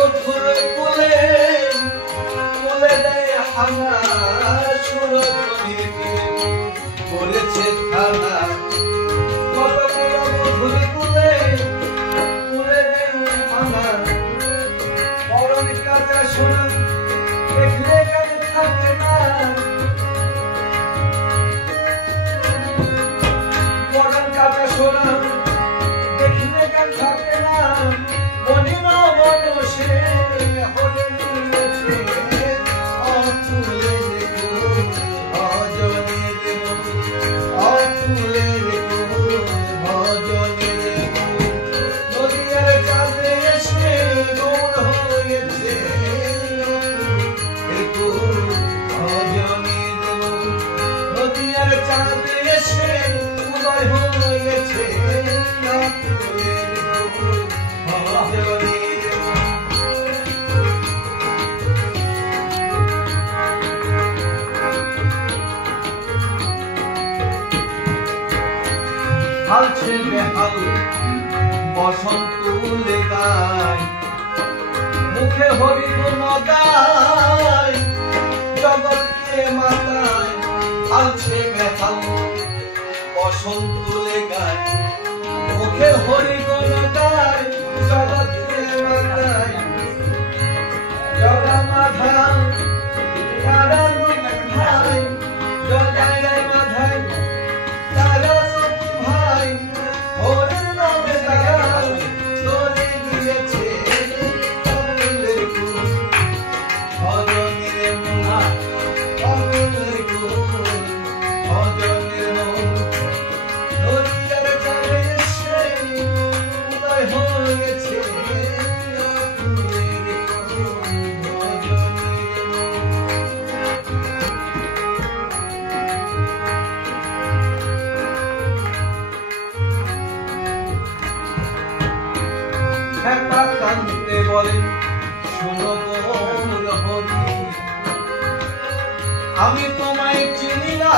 মধুর কুলে কুলে দেয় হানা সুরতনি করেছে থানা কতগুলো মধুর কুলে কুলে দেয় হানা পরন কাঁচা সোনা দেখলে কানে থাকে না পরন কাঁচা সোনা দেখলে কানে থাকে না মনিরা মনসে হলে নিয়েছে অতুলে দেখো অজনে দেখো অতুলে দেখো অজনে দেখো নদীর কাছে এসে গৌর হয়েছে দেখো অজনে দেখো নদীর চাঁদে এসে উদয় হয়েছে অতুলে দেখো অজনে হালছে বেহাল বসন্ত তুলে গায় মুখে হরি গুণ গায় জগৎকে মাতায় হালছে বেহাল বসন্ত তুলে গায় মুখে হরি গুণ গায় জগৎকে মাতায় জগা মাথায় তারা ভাই জগায় মাথায় তারা ভাই ওরে নবে তারা চলে গিয়েছে কমলের কুল অজনের মুনা কমলের কুল অজনের মন নদীর চাঁদে এসে উদয় হয়েছে কমলের কুল অজনের মন একা কান্দে বলেন শোনো গৌর হরি আমি তোমায় চিনি না